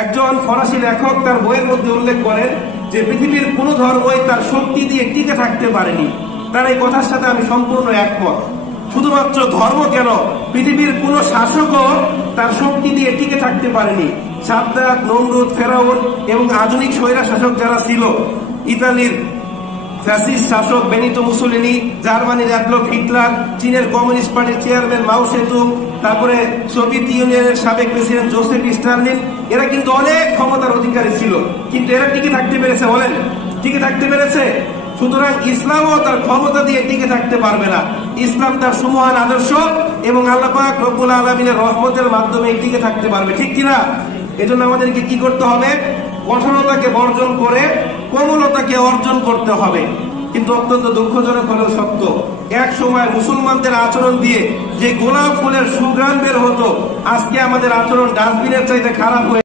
একজন ফরাসি লেখক তার বইয়ের মধ্যে উল্লেখ করেন যে পৃথিবীর কোন ধর্মই তার শক্তি দিয়ে টিকে থাকতে পারেনি। তার এই কথার সাথে আমি সম্পূর্ণ একমত। শুধুমাত্র ধর্ম কেন, পৃথিবীর কোন শাসকও তার শক্তি দিয়ে টিকে থাকতে পারেনি। সাদ্দাত, নমরুদ, ফেরাউন এবং আধুনিক স্বৈরা শাসক যারা ছিল, ইতালির ফ্যাসিস্ট শাসক বেনিতো মুসোলিনি, জার্মানির অ্যাডলফ হিটলার, চীনের কমিউনিস্ট পার্টির চেয়ারম্যান মাও সেতুং, তারপরে সোভিয়েত ইউনিয়নের সাবেক প্রেসিডেন্ট জোসেফ স্টালিন, এরা কিন্তু অনেক ক্ষমতার অধিকারী ছিল, কিন্তু এরা টিকে থাকতে পেরেছে? বলেন, টিকে থাকতে পেরেছে? সুতরাং ইসলামও তার ক্ষমতা দিয়ে টিকে থাকতে পারবে না। ইসলাম তার সুমহান আদর্শ এবং আল্লাহ পাক রব্বুল আলামিনের রহমতের মাধ্যমে টিকে থাকতে পারবে, ঠিক কিনা? এজন্য আমাদেরকে কি করতে হবে? কঠোরতাকে বর্জন করে কোমলতাকে অর্জন করতে হবে। কিন্তু অত্যন্ত দুঃখজনক হলেও সত্য, এক সময় মুসলমানদের আচরণ দিয়ে যে গোলাপ ফুলের সুঘ্রাণ বের হতো, আজকে আমাদের আচরণ ডাস্টবিনের চাইতে খারাপ হয়ে